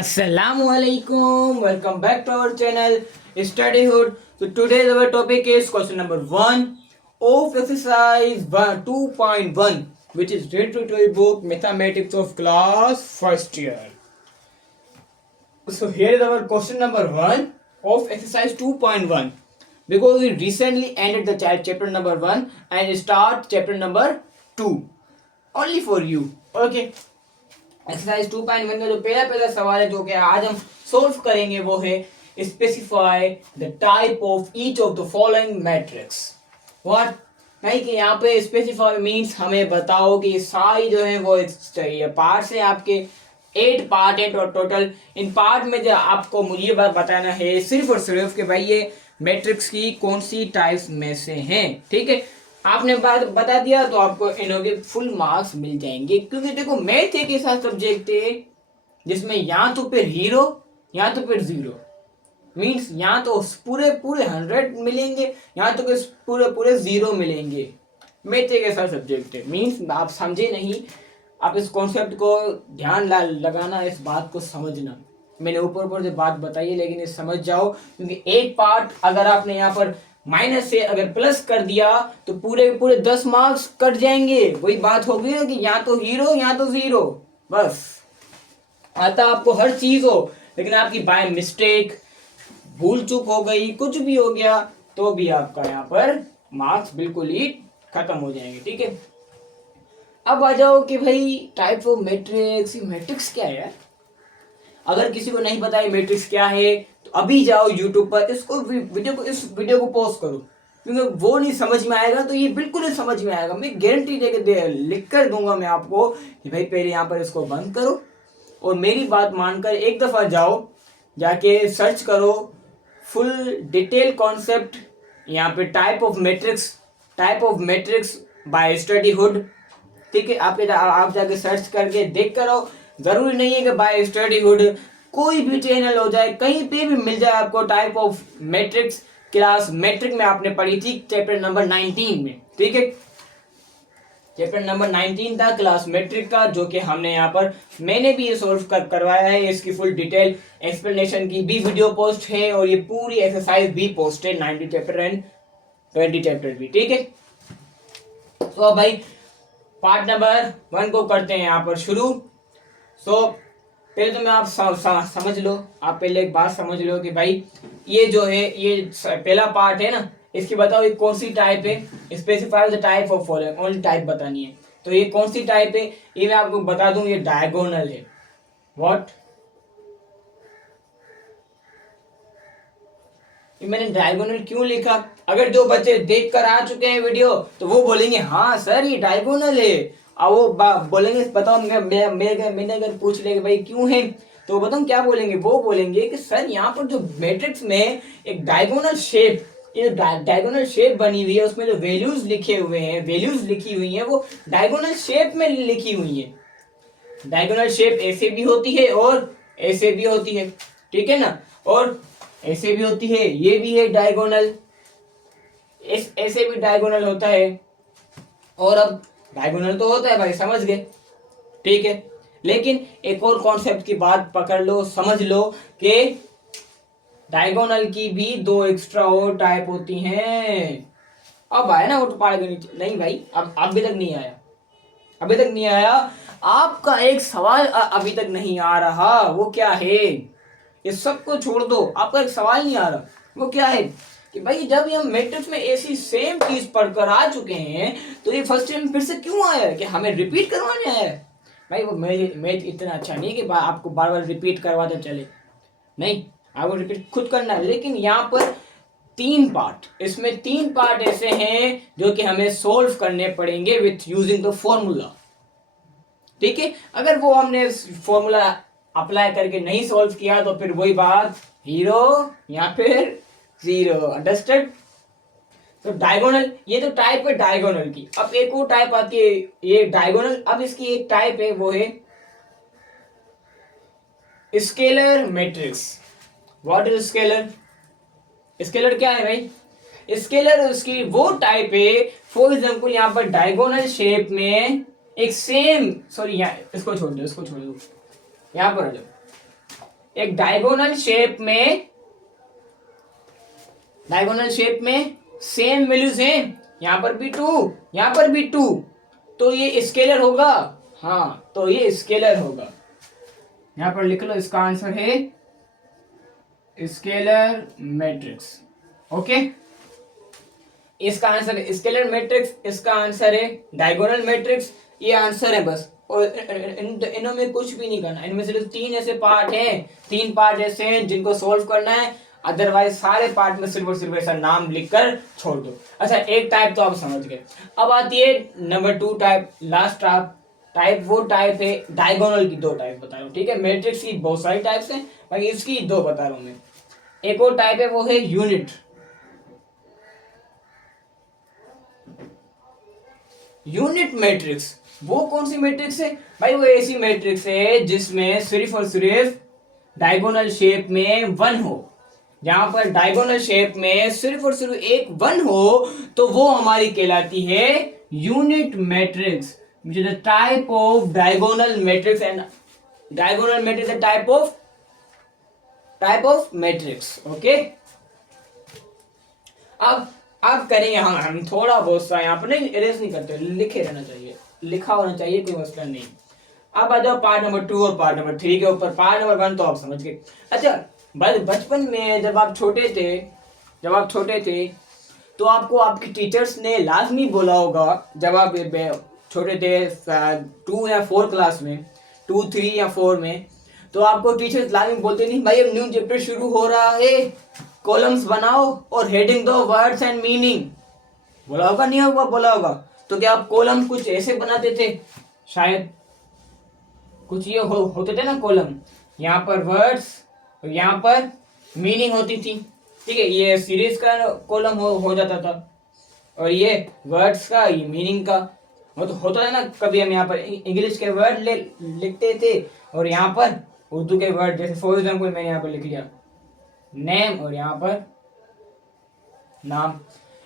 Assalamualaikum. Welcome back to our channel Studyhood. So today our topic is question number 1 of exercise 2.1, which is related to a book Mathematics of class first year. So here is our question number 1 of exercise 2.1, because we recently ended the chapter number 1 and start chapter number 2 only for you. Okay. Exercise 2.1 का जो पहला सवाल है जो कि आज हम solve करेंगे वो है specify the type of each of the following matrix. What नहीं कि यहाँ पे स्पेसिफाई मींस हमें बताओ कि सारी जो है वो चाहिए पार्ट्स है आपके 8 पार्ट है टोटल। इन पार्ट में जो आपको मुझे बात बताना है सिर्फ और सिर्फ कि भाई ये मैट्रिक्स की कौन सी टाइप्स में से हैं। ठीक है, आपने बात बता दिया तो आपको इनके फुल मार्क्स मिल जाएंगे, क्योंकि देखो मैथ एक ऐसा सब्जेक्ट है जिसमें या तो फिर हीरो या तो फिर जीरो, मींस या तो पूरे 100 मिलेंगे या तो पूरे 0 मिलेंगे। मैथ एक ऐसा सब्जेक्ट है, मींस आप समझे नहीं, आप इस कॉन्सेप्ट को ध्यान लगाना, इस बात को समझना। मैंने ऊपर से बात बताई है लेकिन ये समझ जाओ, क्योंकि एक पार्ट अगर आपने यहाँ पर माइनस से अगर प्लस कर दिया तो पूरे 10 मार्क्स कट जाएंगे। वही बात होगी ना कि या तो हीरो या तो जीरो। बस आता आपको हर चीज हो, लेकिन आपकी बाय मिस्टेक भूल चूक हो गई, कुछ भी हो गया तो भी आपका यहाँ पर मार्क्स बिल्कुल ही खत्म हो जाएंगे। ठीक है, अब आ जाओ कि भाई टाइप ऑफ मैट्रिक्स, मैट्रिक्स क्या है यार। अगर किसी को नहीं पता है मैट्रिक्स क्या है तो अभी जाओ यूट्यूब पर इस वीडियो को पॉज करो, क्योंकि वो नहीं समझ में आएगा तो ये बिल्कुल नहीं समझ में आएगा। मैं गारंटी लिख कर दूंगा मैं आपको कि भाई पहले यहाँ पर इसको बंद करो और मेरी बात मानकर एक दफा जाओ, जाके सर्च करो फुल डिटेल कॉन्सेप्ट यहाँ पे टाइप ऑफ मैट्रिक्स बाय स्टडीहुड। ठीक है, आप जाके सर्च करके देख करो। जरूरी नहीं है कि बाय स्टडीहुड, कोई भी चैनल हो जाए कहीं पे भी मिल जाए आपको type of matrix. Class matric में आपने पढ़ी थी चैप्टर नंबर 19 में। ठीक है, चैप्टर नंबर 19 था क्लास मैट्रिक का, जो कि हमने यहाँ पर मैंने भी ये सोल्व करवाया है। इसकी फुल डिटेल एक्सप्लेनेशन की भी वीडियो पोस्ट है और ये पूरी एक्सरसाइज भी पोस्ट है 19 चैप्टर एंड 20 चैप्टर भी। ठीक है, तो भाई पार्ट नंबर 1 को करते हैं यहाँ पर शुरू। पहले तो मैं आप समझ लो, आप पहले एक बात समझ लो कि भाई ये जो है ये पहला पार्ट है ना, इसकी बताओ ये कौन सी टाइप है। Specify the type of following, only type बतानी है। तो ये कौन सी टाइप है ये मैं आपको बता दूं, ये डायगोनल है। व्हाट, मैंने डायगोनल क्यों लिखा? अगर जो बच्चे देख कर आ चुके हैं वीडियो तो वो बोलेंगे हाँ सर ये डायगोनल है। अब वो बोलेंगे बताओ, मैंने अगर पूछ ले भाई क्यों है तो बताऊं क्या बोलेंगे? वो बोलेंगे कि सर यहाँ पर जो मैट्रिक्स में एक डायगोनल शेप, ये डायगोनल शेप बनी हुई है, उसमें जो वैल्यूज लिखी हुई है वो डायगोनल शेप में लिखी हुई है। डायगोनल शेप ऐसे भी होती है और ऐसे भी होती है, ठीक है ना, और ऐसे भी होती है, ये भी है डायगोनल, ऐसे भी डायगोनल होता है। और अब डायगोनल तो होता है भाई, समझ गए। ठीक है, लेकिन एक और कॉन्सेप्ट की बात पकड़ लो, समझ लो कि डायगोनल की भी 2 एक्स्ट्रा और टाइप होती हैं। अब आया ना वो तो पाएगा नहीं भाई, अब अभी तक नहीं आया। आपका एक सवाल अभी तक नहीं आ रहा, वो क्या है? ये सबको छोड़ दो, आपका एक सवाल नहीं आ रहा, वो क्या है कि भाई जब हम मैट्रिक्स में ऐसी सेम चीज पढ़कर आ चुके हैं तो ये फर्स्ट टाइम फिर से क्यों आया है कि हमें रिपीट करवाने आया है? भाई वो मैथ इतना अच्छा नहीं है कि आपको बार बार रिपीट करवाते चले, नहीं, आपको रिपीट खुद करना है। लेकिन यहाँ पर 3 पार्ट, इसमें 3 पार्ट ऐसे हैं जो कि हमें सोल्व करने पड़ेंगे विथ यूजिंग द फॉर्मूला। ठीक है, अगर वो हमने फॉर्मूला अप्लाई करके नहीं सॉल्व किया तो फिर वही बात, हीरो या फिर जीरो। अंडरस्टैंड? तो डायगोनल, ये तो टाइप है डायगोनल की। अब एक और टाइप आती है ये डायगोनल, अब इसकी एक टाइप है वो है scalar matrix. What is scalar? Scalar क्या है भाई? स्केलर उसकी वो टाइप है, फॉर एग्जांपल यहाँ पर डायगोनल शेप में एक सेम, सॉरी इसको छोड़ दो, यहाँ पर आ जाओ। एक डायगोनल शेप में सेम वैल्यूज हैं, यहां पर भी 2, यहां पर भी 2, तो ये स्केलर होगा। हाँ, तो ये स्केलर होगा। यहां पर लिख लो, इसका आंसर है स्केलर मैट्रिक्स। ओके, इसका आंसर है स्केलर मैट्रिक्स, इसका आंसर है डायगोनल मैट्रिक्स। ये आंसर है बस, और इनों में कुछ भी नहीं करना। इनमें सिर्फ 3 ऐसे पार्ट हैं, 3 पार्ट ऐसे हैं जिनको सोल्व करना है, अदरवाइज सारे पार्ट में सिर्फ और सिर्फ ऐसा नाम लिखकर छोड़ दो। अच्छा, एक टाइप तो आप समझ गए। अब आती है नंबर 2 टाइप, लास्ट टाइप। वो टाइप है डायगोनल की। 2 टाइप बता रहा हूँ, ठीक है। मैट्रिक्स की बहुत सारी टाइप्स हैं, बाकी इसकी 2 बता रहा हूँ मैं। एक और टाइप है, वो है यूनिट मैट्रिक्स। वो कौन सी मैट्रिक्स है भाई? वो ऐसी मैट्रिक्स है जिसमें सिर्फ और सिर्फ डायगोनल शेप में 1 हो। जहां पर डायगोनल शेप में सिर्फ और सिर्फ एक 1 हो, तो वो हमारी कहलाती है unit matrix, which is a type of diagonal matrix, and diagonal matrix is a type of matrix. Okay, अब करेंगे हम थोड़ा बहुत सा, यहाँ पर नहीं इरेज नहीं करते, लिखे रहना चाहिए, लिखा होना चाहिए, कोई मसला नहीं। अब आ जाओ पार्ट नंबर 2 और पार्ट नंबर 3 के ऊपर। पार्ट नंबर 1 तो आप समझ गए। अच्छा, बचपन में जब आप छोटे थे तो आपको आपके टीचर्स ने लाजमी बोला होगा, जब आप छोटे थे 2 या 4 क्लास में, 2, 3 या 4 में, तो आपको टीचर्स लाजमी बोलते नहीं भाई अब न्यू चैप्टर शुरू हो रहा है, कॉलम्स बनाओ और हेडिंग दो वर्ड्स एंड मीनिंग। बोला होगा, नहीं होगा? बोला होगा। तो क्या आप कॉलम कुछ ऐसे बनाते थे? शायद कुछ ये होते थे ना कॉलम, यहाँ पर वर्ड्स और यहाँ पर मीनिंग होती थी, ठीक है। ये सीरीज का कॉलम हो जाता था, और ये वर्ड्स का, ये मीनिंग का। वो तो होता है ना, कभी हम यहाँ पर इंग्लिश के वर्ड लिखते थे और यहाँ पर उर्दू के वर्ड, जैसे फॉर एग्जाम्पल मैंने यहाँ पर लिख लिया नेम और यहाँ पर नाम,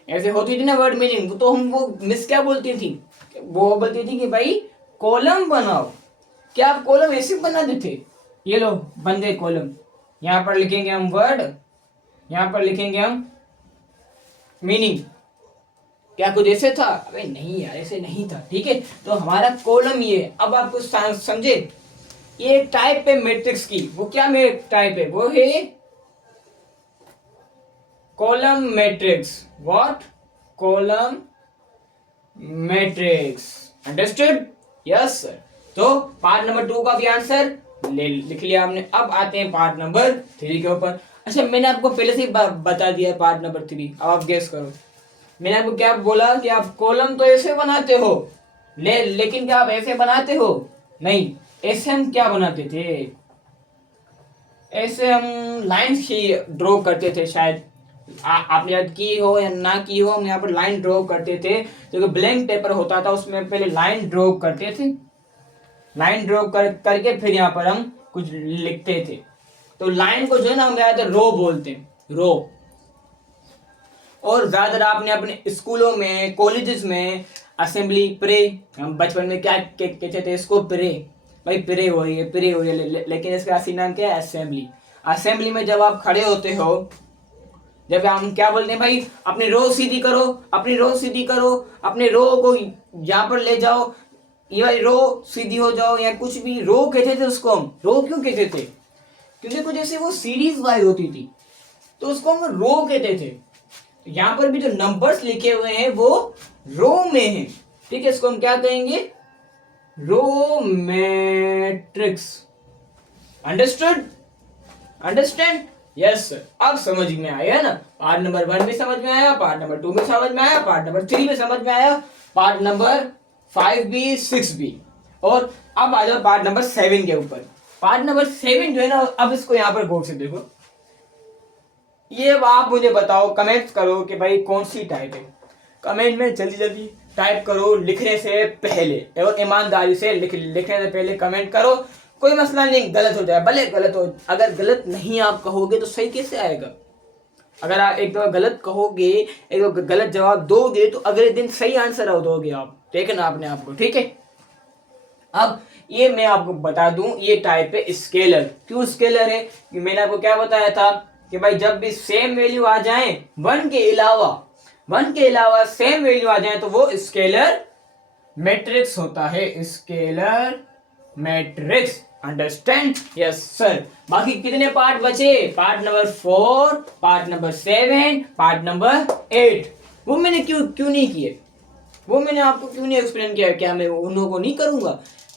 ऐसे होती थी ना वर्ड मीनिंग। तो हम वो मिस क्या बोलती थी? वो बोलती थी कि भाई कॉलम बनाओ। क्या आप कॉलम ऐसे बनाते थे? ये लो बंदे कॉलम, यहाँ पर लिखेंगे हम वर्ड, यहाँ पर लिखेंगे हम मीनिंग। क्या कुछ ऐसे था? अबे नहीं यार, ऐसे नहीं था, ठीक है। तो हमारा कॉलम ये। अब आप कुछ समझे? ये एक टाइप है मैट्रिक्स की। वो क्या टाइप है? वो है column matrix. What? Column matrix. Understood? Yes sir. तो पार्ट नंबर 2 का भी आंसर लिख लिया हमने। अब आते हैं पार्ट नंबर 3 के ऊपर। अच्छा, मैंने आपको पहले से ही बता दिया है पार्ट नंबर 3। अब आप गेस करो, मैंने आपको क्या बोला कि आप कॉलम तो ऐसे बनाते हो, लेकिन क्या आप ऐसे बनाते हो? नहीं। ऐसे हम क्या बनाते थे? ऐसे हम लाइंस ही ड्रॉ करते थे शायद। आपने याद की हो या ना की हो, हम यहाँ पर लाइन ड्रॉ करते थे। जो ब्लैंक पेपर होता था उसमें पहले लाइन ड्रॉ करते थे, लाइन ड्रॉ करके फिर यहाँ पर हम कुछ लिखते थे। तो लाइन को जो है ना हम ज्यादातर रो बोलते हैं, रो। और ज्यादातर आपने अपने स्कूलों में, कॉलेजेस में असेंबली, प्रे, हम बचपन में क्या कहते थे इसको? प्रे। भाई प्रे हो रही है, प्रे हो रही है, लेकिन इसका असली नाम क्या है? असेंबली। असेंबली में जब आप खड़े होते हो, जब हम क्या बोलते हैं भाई अपनी रो सीधी करो, अपनी रो सीधी करो, अपने रो को यहाँ पर ले जाओ, ये वाली रो सीधी हो जाओ, या कुछ भी रो कहते थे उसको हम। रो क्यों कहते थे? क्योंकि कुछ ऐसे वो सीरीज वाइज होती थी, तो उसको हम रो कहते थे। यहाँ पर भी जो नंबर्स लिखे हुए हैं वो रो में हैं, ठीक है। इसको हम क्या कहेंगे? Row matrix. Understood? Understand? Yes sir. अब समझ में आया ना? पार्ट नंबर 1 में समझ में आया, पार्ट नंबर 2 में समझ में आया, पार्ट नंबर 3 में समझ में आया, पार्ट नंबर 5 भी, 6 भी। और अब आ जाओ पार्ट नंबर 7 के ऊपर। पार्ट नंबर 7 जो है ना, अब इसको यहाँ पर गौर से देखो। ये अब आप मुझे बताओ, कमेंट करो कि भाई कौन सी टाइप है। कमेंट में जल्दी जल्दी टाइप करो, लिखने से पहले, और ईमानदारी से लिखने से पहले कमेंट करो। कोई मसला नहीं, गलत हो जाए भले गलत हो, अगर गलत नहीं आप कहोगे तो सही कैसे आएगा? अगर आप एक दफा गलत कहोगे, एक दफा गलत जवाब दोगे, तो अगले दिन सही आंसर दोगे आप, देखना अपने आप को, ठीक है। अब ये मैं आपको बता दूं, ये टाइप है स्केलर। क्यों स्केलर है? कि मैंने आपको क्या बताया था कि भाई जब भी सेम वैल्यू आ जाए, वन के अलावा सेम वैल्यू आ जाए तो वो स्केलर मैट्रिक्स होता है, scalar matrix. Understand? Yes sir. बाकी कितने पार्ट बचे? Part number 4, part number 7, part number 8। वो मैंने क्यों नहीं किए, वो मैंने आपको क्यों नहीं एक्सप्लेन किया? क्या मैं उन को नहीं करूंगा?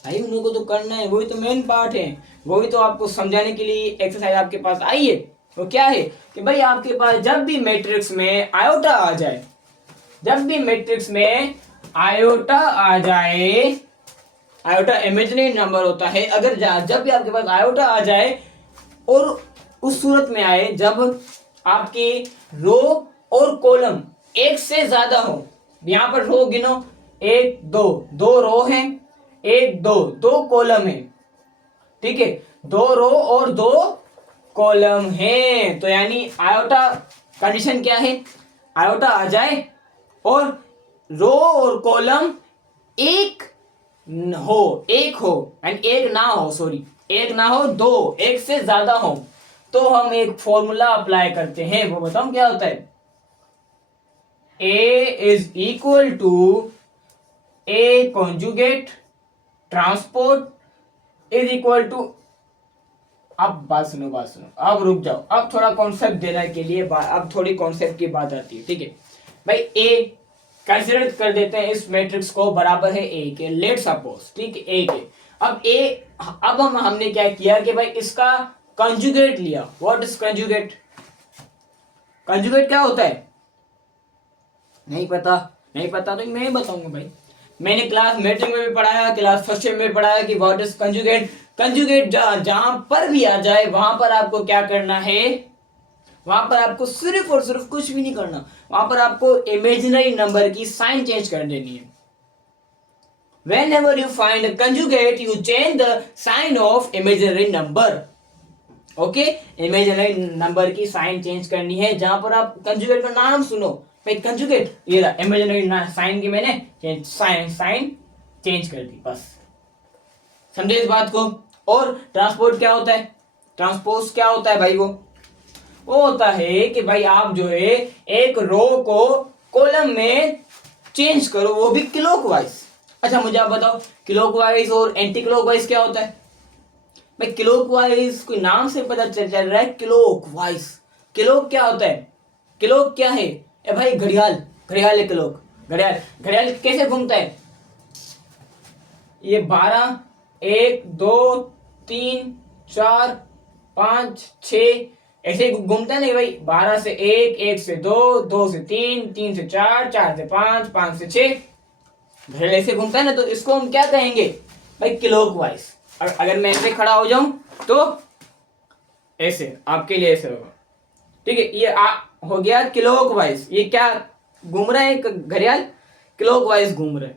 भाई उन को तो करना है, वही तो मेन पार्ट है, वही तो आपको समझाने के लिए एक्सरसाइज आपके पास आई है। वो क्या है कि भाई आपके पास जब भी मैट्रिक्स में आयोटा आ जाए, जब भी मैट्रिक्स में आयोटा आ जाए, आयोटा इमेजिनरी नंबर होता है, अगर जब भी आपके पास आयोटा आ जाए और उस सूरत में आए जब आपकी रो और कॉलम एक से ज्यादा हो। यहां पर रो गिनो, 1 2, 2 रो हैं, 1 2, 2 कॉलम है, ठीक है, 2 रो और 2 कॉलम है। तो यानी आयोटा कंडीशन क्या है? आयोटा आ जाए और रो और कॉलम एक हो एंड एक ना हो, सॉरी एक ना हो, 2 एक से ज्यादा हो, तो हम एक फॉर्मूला अप्लाई करते हैं। वो बताऊं क्या होता है? A is equal to A conjugate transport is equal to, अब बात सुनो, अब रुक जाओ, अब थोड़ा कॉन्सेप्ट देने के लिए अब थोड़ी कॉन्सेप्ट की बात आती है, ठीक है भाई। A कंसिडर कर देते हैं इस मैट्रिक्स को बराबर है A के, लेट सपोज, ठीक है, A के। अब हमने क्या किया कि भाई इसका कंजुगेट लिया। What is conjugate? कंजुगेट क्या होता है? नहीं पता तो मैं बताऊंगा भाई। मैंने क्लास मैट्रिक में भी पढ़ाया, क्लास फर्स्ट ईयर में पढ़ाया कि व्हाट इज कंजुगेट। कंजुगेट जहां पर भी आ जाए वहां पर आपको क्या करना है? वहां पर आपको सिर्फ और सिर्फ कुछ भी नहीं करना, वहां पर आपको इमेजिनरी नंबर की साइन चेंज कर देनी है। Whenever you find a conjugate, you change the sign of imaginary number. Okay, imaginary number की साइन चेंज करनी है। जहां पर आप कंजुगेट का नाम सुनो, भाई कंजुगेट, ये रहा इमेजिनरी साइन की मैंने साइन चेंज कर दी, बस समझे इस बात को। और ट्रांसपोर्ट क्या होता है? ट्रांसपोज क्या होता है भाई? वो होता है कि भाई आप जो है एक रो को कॉलम में चेंज करो, वो भी क्लॉकवाइज। अच्छा मुझे आप बताओ, क्लॉकवाइज और एंटी क्लॉकवाइज क्या होता है? भाई क्लॉकवाइज कोई नाम से पता चल रहा है, क्लॉकवाइज। क्लॉक क्या होता है? क्लॉक क्या है? ए भाई घड़ियाल है क्लॉक। घड़ियाल कैसे घूमता है? ये 12 1 2 3 4 5 6 ऐसे घूमता है नहीं भाई। 12 से 1, 1 से 2, 2 से 3, 3 से 4, 4 से 5, 5 से 6, घड़ियाल ऐसे घूमता है ना, तो इसको हम क्या कहेंगे भाई? क्लॉकवाइज। अगर मैं ऐसे खड़ा हो जाऊं तो ऐसे आपके लिए ऐसे होगा, ठीक है, ये हो गया क्लॉकवाइज। ये क्या घूम रहा है? घड़ियाल क्लॉकवाइज घूम रहा है।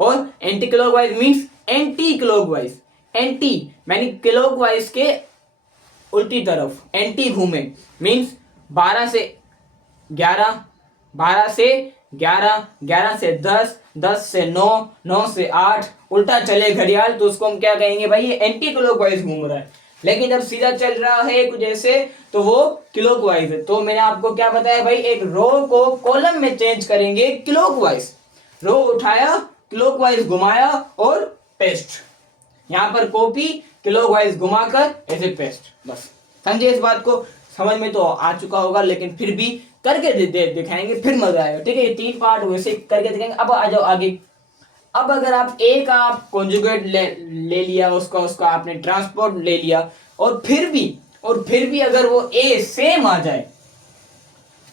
और anti clockwise means anti clockwise. Anti मैंने क्लॉकवाइज के उल्टी तरफ एंटी घूमे, मींस 12 से 11, 12 से 11, 11 से 10, 10 से 9, 9 से 8, उल्टा चले घड़ियाल, तो उसको हम क्या कहेंगे भाई? ये एंटी क्लॉकवाइज घूम रहा है। लेकिन जब सीधा चल रहा है कुछ ऐसे, तो वो क्लॉकवाइज है। तो मैंने आपको क्या बताया भाई? एक रो को कॉलम में चेंज करेंगे क्लॉकवाइज। रो उठाया, क्लॉकवाइज घुमाया और पेस्ट। यहां पर कॉपी, क्लॉकवाइज घुमाकर ऐसे पेस्ट। बस समझे इस बात को? समझ में तो आ चुका होगा, लेकिन फिर भी करके दिखाएंगे, फिर मजा आएगा, ठीक है। ये 3 पार्ट वैसे करके दिखाएंगे। अब आ जाओ आगे। अब अगर आप ए का आप कॉन्जुगेट ले लिया, उसका आपने ट्रांसपोर्ट ले लिया, और फिर भी अगर वो ए सेम आ जाए,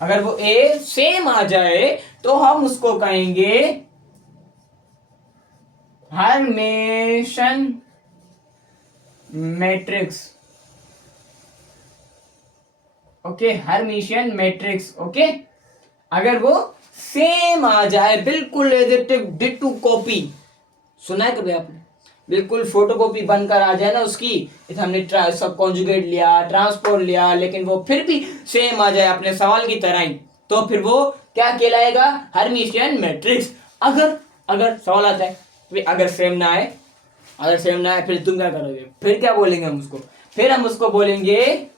अगर वो ए सेम आ जाए, तो हम उसको कहेंगे Hermitian matrix. Okay, Hermitian matrix. Okay, अगर वो सेम आ जाए, बिल्कुल डिट्टो कॉपी। सुना है कभी आपने? बिल्कुल फोटोकॉपी बनकर आ जाए ना उसकी। इस हमने सब कॉन्जुगेट लिया, ट्रांसपोर्ट लिया, लेकिन वो फिर भी सेम आ जाए अपने सवाल की तरह ही, तो फिर वो क्या कहलाएगा? Hermitian matrix. अगर सवाल आता है अगर सेम ना आए, अगर सेम ना है फिर तुम क्या करोगे, फिर क्या बोलेंगे हम उसको, फिर हम उसको बोलेंगे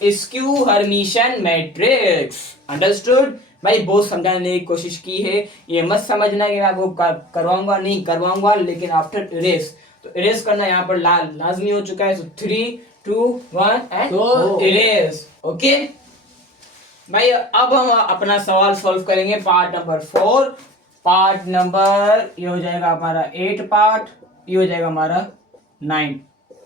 स्क्यू हर्मिशन मैट्रिक्स। अंडरस्टूड भाई, बहुत समझाने की कोशिश की है, ये मत समझना कि मैं आपको करवाऊंगा, नहीं करवाऊंगा, लेकिन आफ्टर इरेज, तो इरेज करना यहाँ पर लाजमी हो चुका है। सो 3 2 1 एंड इरेज। ओके भाई, अब हम अपना सवाल सॉल्व करेंगे पार्ट नंबर 4। पार्ट नंबर ये हो जाएगा हमारा 8 पार्ट, ये हो जाएगा हमारा 9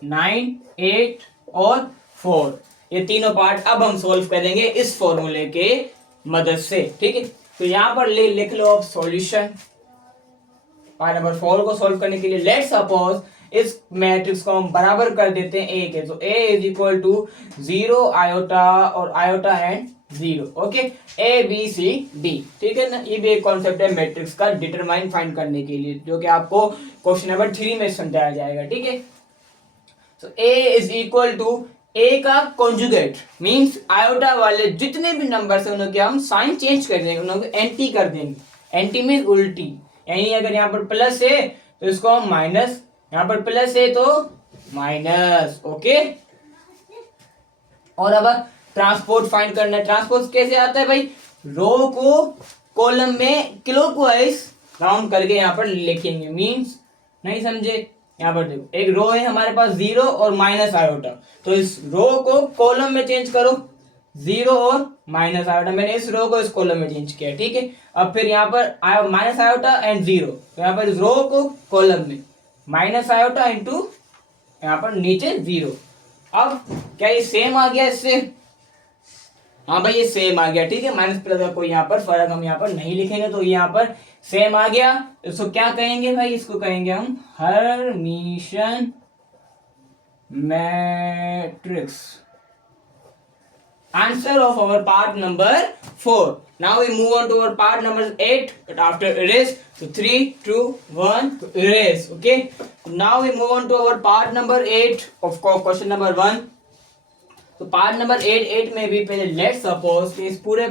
9 8 और 4, ये तीनों पार्ट अब हम सॉल्व करेंगे इस फॉर्मूले के मदद से। ठीक है, तो यहां पर लिख लो अब सॉल्यूशन। पार्ट नंबर 4 को सॉल्व करने के लिए लेट्स सपोज इस मैट्रिक्स को हम बराबर कर देते हैं ए के, तो ए इज इक्वल टू 0 आयोटा और iota and 0। Okay, A B C D. ठीक है ना, ये भी एक कॉन्सेप्ट है मैट्रिक्स का डिटरमाइन फाइंड करने के लिए, जो कि आपको क्वेश्चन नंबर 3 में समझाया जाएगा। ठीक है, सो ए इज इक्वल टू ए का कॉन्जुगेट, मींस आयोटा वाले जितने भी नंबर है उनके हम साइन चेंज कर देंगे, उनको एंटी कर देंगे। एंटी मींस उल्टी, यानी अगर यहाँ पर प्लस है तो इसको हम माइनस, यहाँ पर प्लस है तो माइनस। ओके, और अब ट्रांसपोर्ट फाइंड करना है। ट्रांसपोर्ट कैसे आता है भाई, रो को कॉलम में क्लॉकवाइज राउंड करके यहाँ पर लिखेंगे, मींस नहीं समझे, यहाँ पर देखो एक रो है हमारे पास 0 और माइनस आयोटा, तो इस रो को कॉलम में चेंज करो 0 और माइनस आयोटा, मैंने इस रो को इस कॉलम में चेंज किया। ठीक है, अब फिर यहाँ पर माइनस आयोटा एंड 0, तो यहाँ पर इस रो को कॉलम में माइनस आयोटा इंटू यहाँ पर नीचे 0। अब क्या ये सेम आ गया इससे, हाँ भाई ये सेम आ गया। ठीक है, माइनस प्लस का कोई यहाँ पर फर्क हम यहाँ पर नहीं लिखेंगे, तो यहाँ पर सेम आ गया। इसको क्या कहेंगे भाई, इसको कहेंगे हम Hermitian matrix. Answer of our part number 4. Now we move on to our part number 8. But after erase, so 3, 2, 1, erase. Okay. Now we move on to our part number 8 of question number 1. तो part number 8 में भी पहले let suppose कि इस पूरे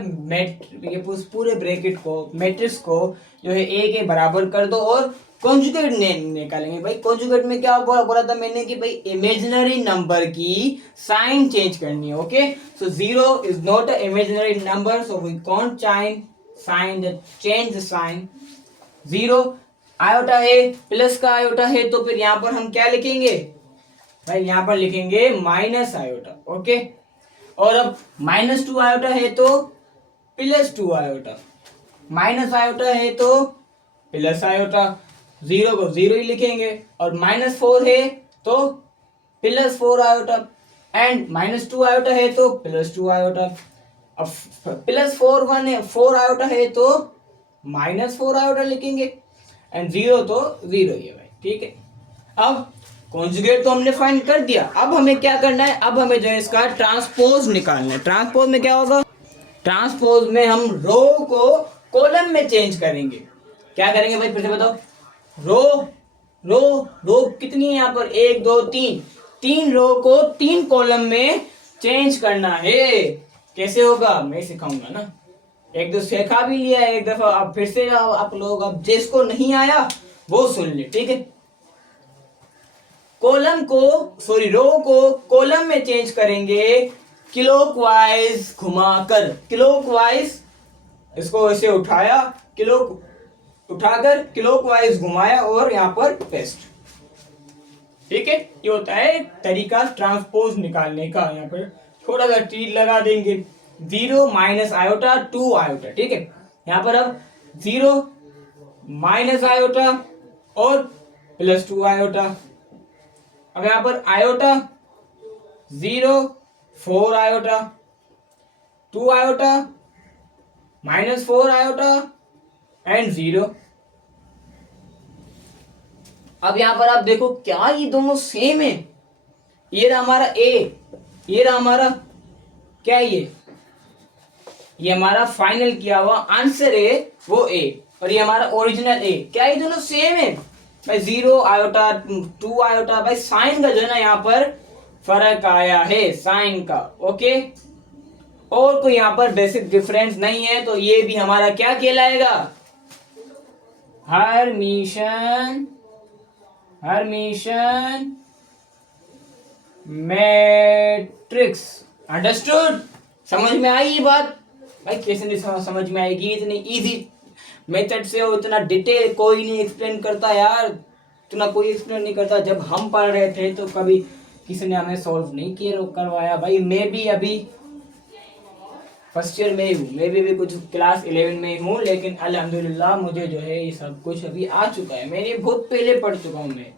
bracket को matrix को जो है ए के बराबर कर दो और कॉन्जुगेट निकालेंगे। भाई कॉन्जुगेट में क्या बोला था मैंने कि भाई इमेजिनरी नंबर की साइन चेंज करनी है। Okay, so 0 is not a imaginary number, so we can't change the sign. 0 iota है, प्लस का आयोटा है, तो फिर यहाँ पर हम क्या लिखेंगे भाई, यहाँ पर लिखेंगे माइनस आयोटा। ओके, और अब -2 आयोटा है तो +2 आयोटा, माइनस आयोटा है तो प्लस आयोटा, 0 को 0 ही लिखेंगे, और -4 है तो +4 आयोटा, एंड -2 आयोटा है तो +2 आयोटा। अब +4 आयोटा है तो -4 आयोटा लिखेंगे, एंड 0 तो 0 ही है भाई। ठीक है, अब कॉन्जुगेट तो हमने फाइंड कर दिया, अब हमें क्या करना है, अब हमें जो है इसका ट्रांसपोज निकालना है। ट्रांसपोज में क्या होगा, ट्रांसपोज में हम रो को कॉलम में चेंज करेंगे। क्या करेंगे भाई, फिर से बताओ, रो कितनी है यहाँ पर, 1 2 3 रो को 3 कॉलम में चेंज करना है। कैसे होगा मैं सिखाऊंगा ना, एक दो सिखा भी लिया है एक दफा, अब फिर से आप लोग, अब जिसको नहीं आया वो सुन ले। ठीक है, रो को कॉलम में चेंज करेंगे क्लॉकवाइज घुमाकर, क्लॉकवाइज, इसको ऐसे उठाया, उठाकर क्लॉकवाइज घुमाया और यहाँ पर पेस्ट। ठीक है, ये होता है तरीका ट्रांसपोज निकालने का। यहाँ पर थोड़ा सा टील लगा देंगे, 0 माइनस आयोटा 2 आयोटा। ठीक है, यहाँ पर अब 0 माइनस आयोटा और +2 आयोटा। अब यहाँ पर iota 0 4 iota 2 iota -4 iota and 0। अब यहाँ पर आप देखो क्या ये दोनों सेम है, ये रहा हमारा ए, ये रहा हमारा क्या है, ये हमारा फाइनल किया हुआ आंसर है वो ए, और ये हमारा ओरिजिनल ए। क्या ये दोनों सेम है भाई, 0 आयोटा 2 आयोटा, भाई साइन का जो है ना यहाँ पर फर्क आया है, साइन का। ओके, और कोई यहाँ पर बेसिक डिफरेंस नहीं है, तो ये भी हमारा क्या कहलाएगा, हर्मिशन मैट्रिक्स। अंडरस्टूड? समझ में आई ये बात? भाई कैसे नहीं समझ में आएगी, इतनी इजी मेथड से हो, इतना डिटेल कोई नहीं एक्सप्लेन करता यार, इतना कोई एक्सप्लेन नहीं करता। जब हम पढ़ रहे थे तो कभी किसी ने हमें सॉल्व नहीं किया करवाया। भाई मैं भी अभी फर्स्ट ईयर में ही हूँ, मैं भी कुछ क्लास 11 में हूँ, लेकिन अल्हम्दुलिल्लाह मुझे जो है ये सब कुछ अभी आ चुका है। मैंने बहुत पहले पढ़ चुका हूँ मैं,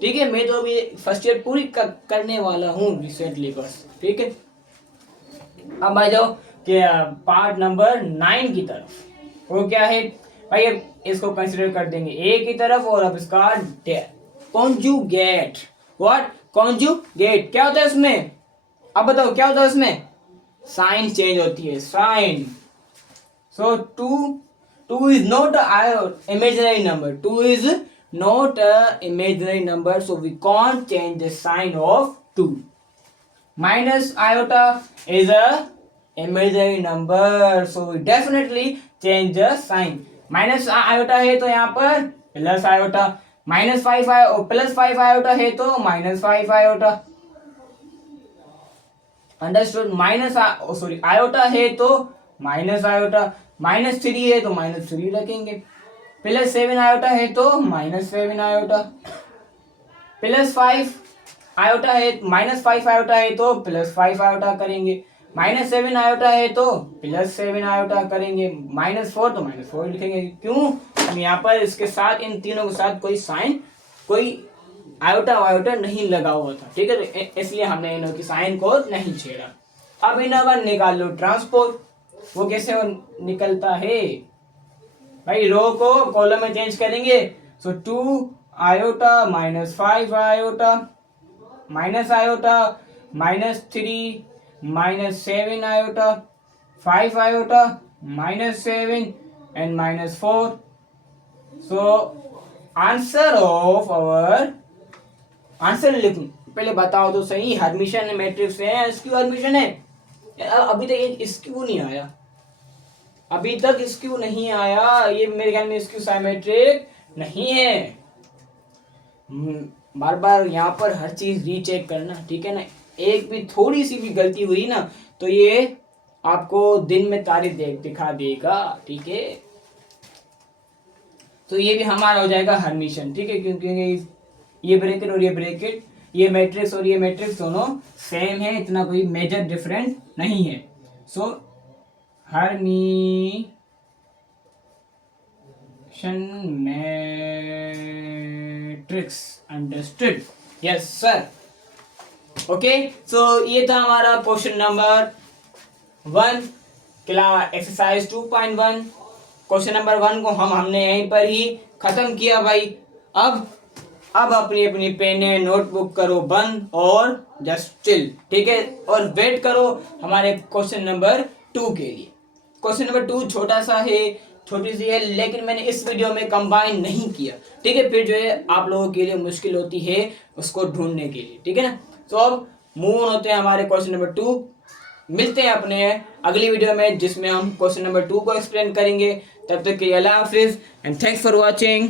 ठीक है। मैं तो अभी फर्स्ट ईयर पूरी करने वाला हूँ रिसेंटली बस, ठीक है। अब आ जाओ कि पार्ट नंबर 9 की तरफ। वो क्या है भाई, अब इसको कंसिडर कर देंगे ए की तरफ, और अब इसका कॉन्जुगेट। व्हाट? कॉन्जुगेट क्या होता है इसमें? अब बताओ क्या होता है इसमें? साइन चेंज होती है, sign. So two is not imaginary number, two is not a imaginary number, so we can't change the sign of 2. Minus iota is a imaginary number, so we definitely change the sign. Minus iota है तो यहाँ पर plus iota, -5 plus 5 iota है तो -5 iota. Understood? Iota है तो minus iota, -3 है तो -3 रखेंगे, प्लस 7 आयोटा है तो -7 आयोटा, प्लस 5 आयोटा है, -5 आयोटा है तो +5 आयोटा करेंगे, -7 आयोटा है तो +7 आयोटा करेंगे, -4 तो -4 लिखेंगे। क्यों? हम यहाँ पर इसके साथ, इन तीनों के साथ कोई साइन, कोई आयोटा वायोटा नहीं लगा हुआ था, ठीक है, तो इसलिए हमने इनों की साइन को नहीं छेड़ा। अब इनों का निकाल लो ट्रांसपोज। वो कैसे निकलता है भाई? रो को कॉलम में चेंज करेंगे, सो 2 iota -5 iota minus iota -3 -7 iota 5 iota -7 and -4। So answer of our, answer लिखूं पहले बताओ तो सही, हर्मिशन मैट्रिक्स है, स्क्यू हर्मिशन है। अभी तक स्क्यू नहीं आया, अभी तक स्क्यू नहीं आया, ये मेरे ख्याल में स्क्यू साइमेट्रिक नहीं है। बार बार यहाँ पर हर चीज रीचेक करना, ठीक है ना। एक भी थोड़ी सी भी गलती हुई ना तो ये आपको दिन में तारीख दिखा देगा, ठीक है। तो ये भी हमारा हो जाएगा हर्मिशन, ठीक है, क्योंकि ये ब्रैकेट और ये ब्रैकेट, ये मैट्रिक्स और ये मैट्रिक्स दोनों सेम है, इतना कोई मेजर डिफरेंस नहीं है। So hermitian matrix, understood? Yes sir. Okay, so ये था हमारा question number 1 class exercise 2.1। Question number 1 को हमने यहीं पर ही खत्म किया भाई। अब अपनी अपनी पेन नोटबुक करो बंद और जस्ट चिल, ठीक है, और वेट करो हमारे क्वेश्चन नंबर 2 के लिए। क्वेश्चन नंबर 2 छोटा सा है, छोटी सी है, लेकिन मैंने इस वीडियो में कंबाइन नहीं किया, ठीक है, फिर जो है आप लोगों के लिए मुश्किल होती है उसको ढूंढने के लिए, ठीक है ना। तो अब मूव ऑन होते हैं हमारे क्वेश्चन नंबर 2। मिलते हैं अपने अगली वीडियो में जिसमें हम क्वेश्चन नंबर 2 को एक्सप्लेन करेंगे। तब तक के लिए अल्लाह हाफिज एंड थैंक्स फॉर वॉचिंग।